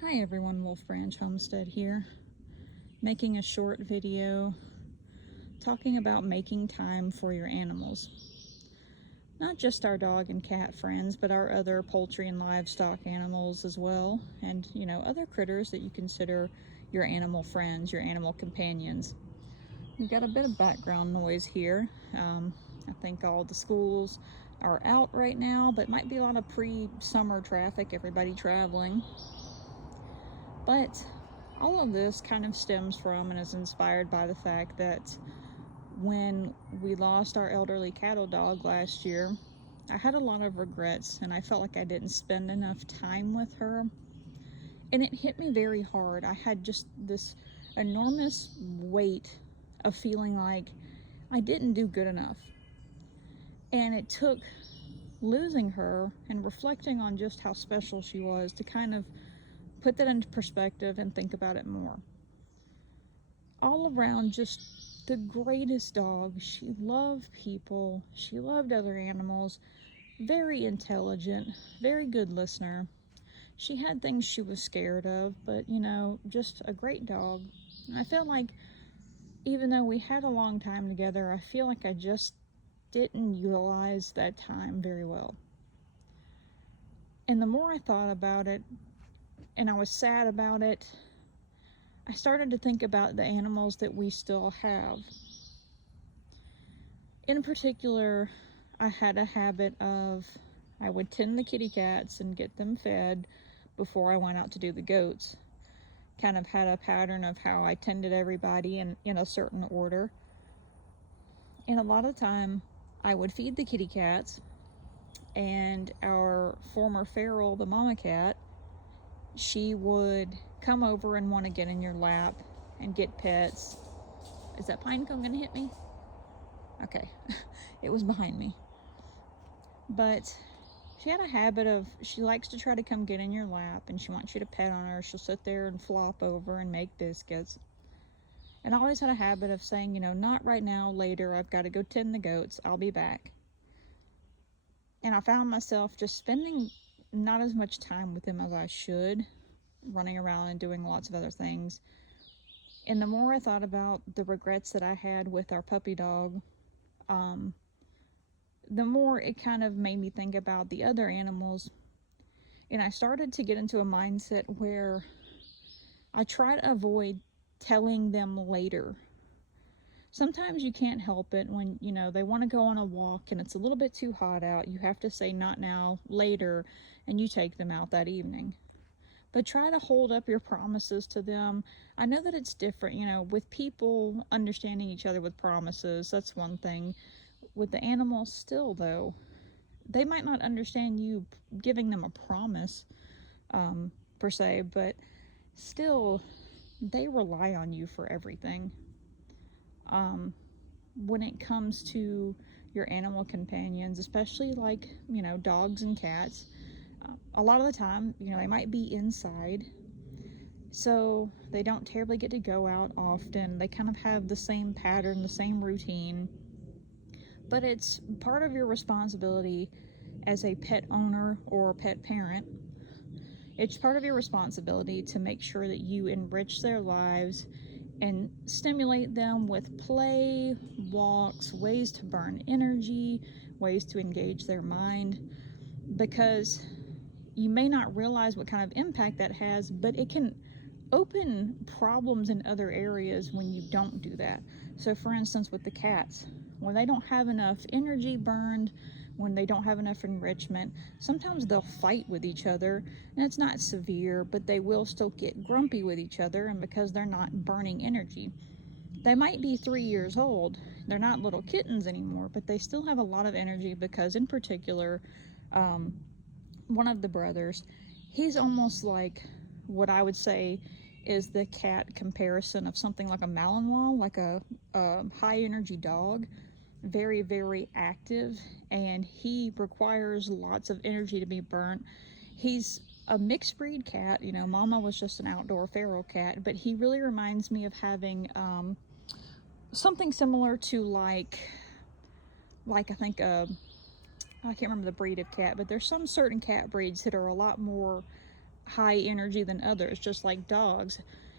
Hi everyone, Wolf Branch Homestead here, making a short video talking about making time for your animals. Not just our dog and cat friends, but our other poultry and livestock animals as well, and other critters that you consider your animal friends, your animal companions. We've got a bit of background noise here. I think all the schools are out right now, but might be a lot of pre-summer traffic, everybody traveling. But all of this kind of stems from and is inspired by the fact that when we lost our elderly cattle dog last year, I had a lot of regrets and I felt like I didn't spend enough time with her. And it hit me very hard. I had just this enormous weight of feeling like I didn't do good enough. And it took losing her and reflecting on just how special she was to kind of put that into perspective and think about it more. All around, just the greatest dog. She loved people, she loved other animals, very intelligent, very good listener. She had things she was scared of, but just a great dog. And I feel like even though we had a long time together, I feel like I just didn't utilize that time very well. And the more I thought about it, and I was sad about it, I started to think about the animals that we still have. In particular, I had a habit of, I would tend the kitty cats and get them fed before I went out to do the goats. Kind of had a pattern of how I tended everybody in a certain order. And a lot of the time, I would feed the kitty cats, and our former feral, the mama cat, she would come over and want to get in your lap and get pets. Is that pine cone gonna hit me? Okay, it was behind me. But she had a habit of, she likes to try to come get in your lap and she wants you to pet on her. She'll sit there and flop over and make biscuits. And I always had a habit of saying, not right now, later, I've got to go tend the goats, I'll be back. And I found myself just spending not as much time with them as I should, running around and doing lots of other things. And the more I thought about the regrets that I had with our puppy dog, the more it kind of made me think about the other animals. And I started to get into a mindset where I try to avoid telling them later. Sometimes you can't help it when, they want to go on a walk and it's a little bit too hot out. You have to say not now, later, and you take them out that evening. But try to hold up your promises to them. I know that it's different, with people understanding each other with promises, that's one thing. With the animals still, though, they might not understand you giving them a promise, per se, but still, they rely on you for everything. When it comes to your animal companions, especially like, dogs and cats, a lot of the time, they might be inside, so they don't terribly get to go out often. They kind of have the same pattern, the same routine, but it's part of your responsibility as a pet owner or a pet parent. It's part of your responsibility to make sure that you enrich their lives and stimulate them with play, walks, ways to burn energy, ways to engage their mind, because you may not realize what kind of impact that has, but it can open problems in other areas when you don't do that. So for instance, with the cats, when they don't have enough energy burned, when they don't have enough enrichment, sometimes they'll fight with each other, and it's not severe, but they will still get grumpy with each other, and because they're not burning energy. They might be 3 years old, they're not little kittens anymore, but they still have a lot of energy because, in particular, one of the brothers, he's almost like what I would say is the cat comparison of something like a Malinois, like a high energy dog. Very, very active, and he requires lots of energy to be burnt. He's a mixed breed cat. Mama was just an outdoor feral cat, but he really reminds me of having something similar to like I think I can't remember the breed of cat, but there's some certain cat breeds that are a lot more high energy than others, just like dogs.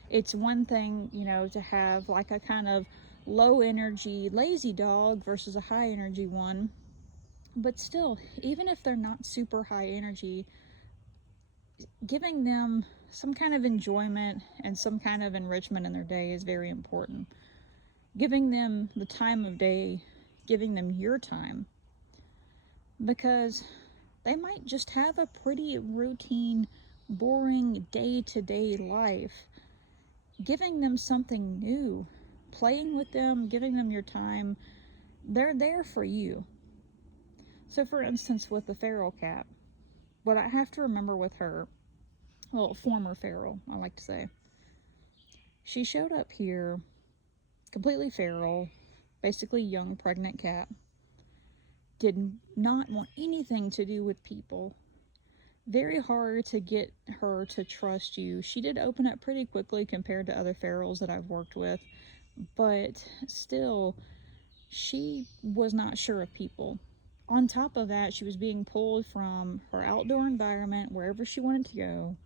It's one thing, to have like a kind of low energy, lazy dog versus a high energy one. But still, even if they're not super high energy, giving them some kind of enjoyment and some kind of enrichment in their day is very important. Giving them the time of day, giving them your time, because they might just have a pretty routine, boring day to day life. Giving them something new, playing with them, giving them your time, they're there for you. So, for instance, with the feral cat, what I have to remember with her, well, former feral, I like to say, she showed up here completely feral, basically young pregnant cat, did not want anything to do with people. Very hard to get her to trust you. She did open up pretty quickly compared to other ferals that I've worked with, but still, she was not sure of people. On top of that, she was being pulled from her outdoor environment, wherever she wanted to go,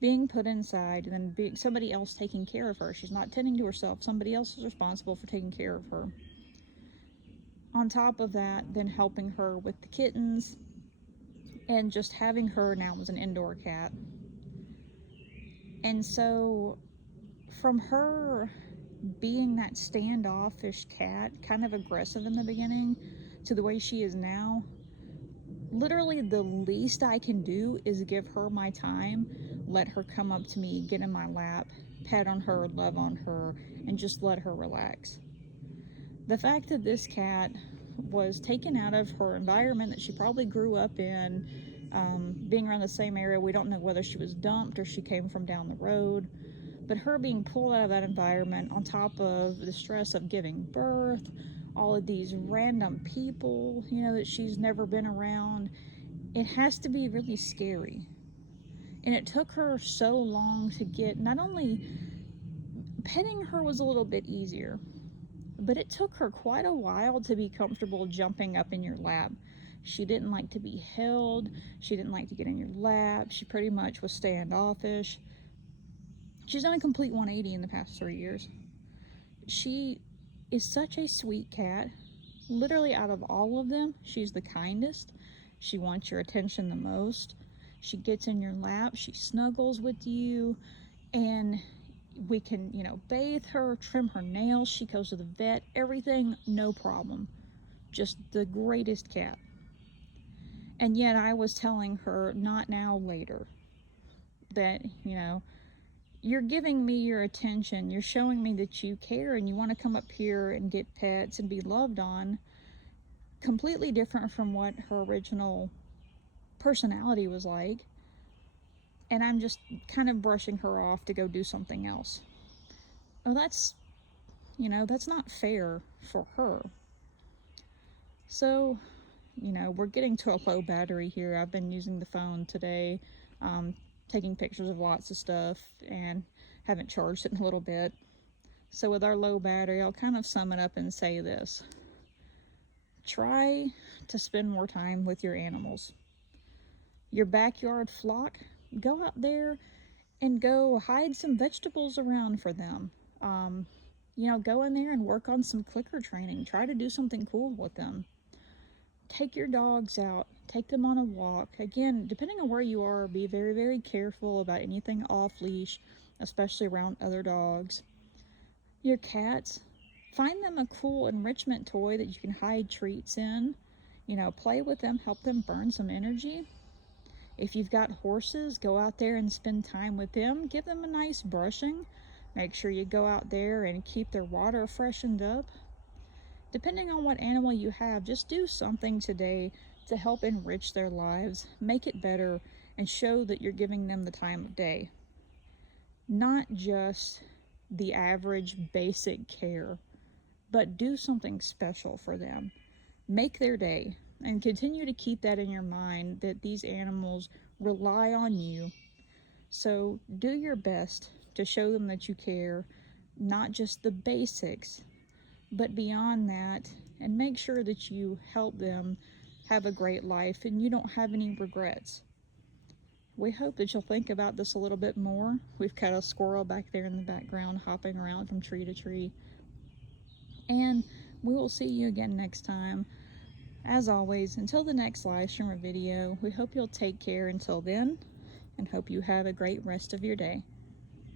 being put inside, and then being somebody else taking care of her. She's not tending to herself. Somebody else is responsible for taking care of her. On top of that, then helping her with the kittens, and just having her now as an indoor cat. And so, from her being that standoffish cat, kind of aggressive in the beginning, to the way she is now, literally the least I can do is give her my time, let her come up to me, get in my lap, pet on her, love on her, and just let her relax. The fact that this cat was taken out of her environment that she probably grew up in, being around the same area, we don't know whether she was dumped or she came from down the road, but her being pulled out of that environment, on top of the stress of giving birth, all of these random people, that she's never been around, it has to be really scary. And it took her so long to get, not only petting her was a little bit easier, but it took her quite a while to be comfortable jumping up in your lap. She didn't like to be held. She didn't like to get in your lap. She pretty much was standoffish. She's done a complete 180 in the past 3 years. She is such a sweet cat. Literally, out of all of them, she's the kindest. She wants your attention the most. She gets in your lap. She snuggles with you. And we can, bathe her, trim her nails. She goes to the vet. Everything, no problem. Just the greatest cat. And yet I was telling her, not now, later, that, you're giving me your attention. You're showing me that you care and you want to come up here and get pets and be loved on. Completely different from what her original personality was like. And I'm just kind of brushing her off to go do something else. Oh, that's not fair for her. So, we're getting to a low battery here. I've been using the phone today, taking pictures of lots of stuff, and haven't charged it in a little bit. So with our low battery, I'll kind of sum it up and say this. Try to spend more time with your animals. Your backyard flock, go out there and go hide some vegetables around for them. Go in there and work on some clicker training. Try to do something cool with them. Take your dogs out. Take them on a walk. Again, depending on where you are, be very, very careful about anything off leash, especially around other dogs. Your cats, find them a cool enrichment toy that you can hide treats in. Play with them, help them burn some energy. If you've got horses, go out there and spend time with them. Give them a nice brushing. Make sure you go out there and keep their water freshened up. Depending on what animal you have, just do something today to help enrich their lives, make it better, and show that you're giving them the time of day. Not just the average basic care, but do something special for them. Make their day, and continue to keep that in your mind, that these animals rely on you. So do your best to show them that you care, not just the basics, but beyond that, and make sure that you help them have a great life and you don't have any regrets. we hope that you'll think about this a little bit more. We've got a squirrel back there in the background hopping around from tree to tree. And we will see you again next time. As always, until the next live stream or video, we hope you'll take care until then, and hope you have a great rest of your day.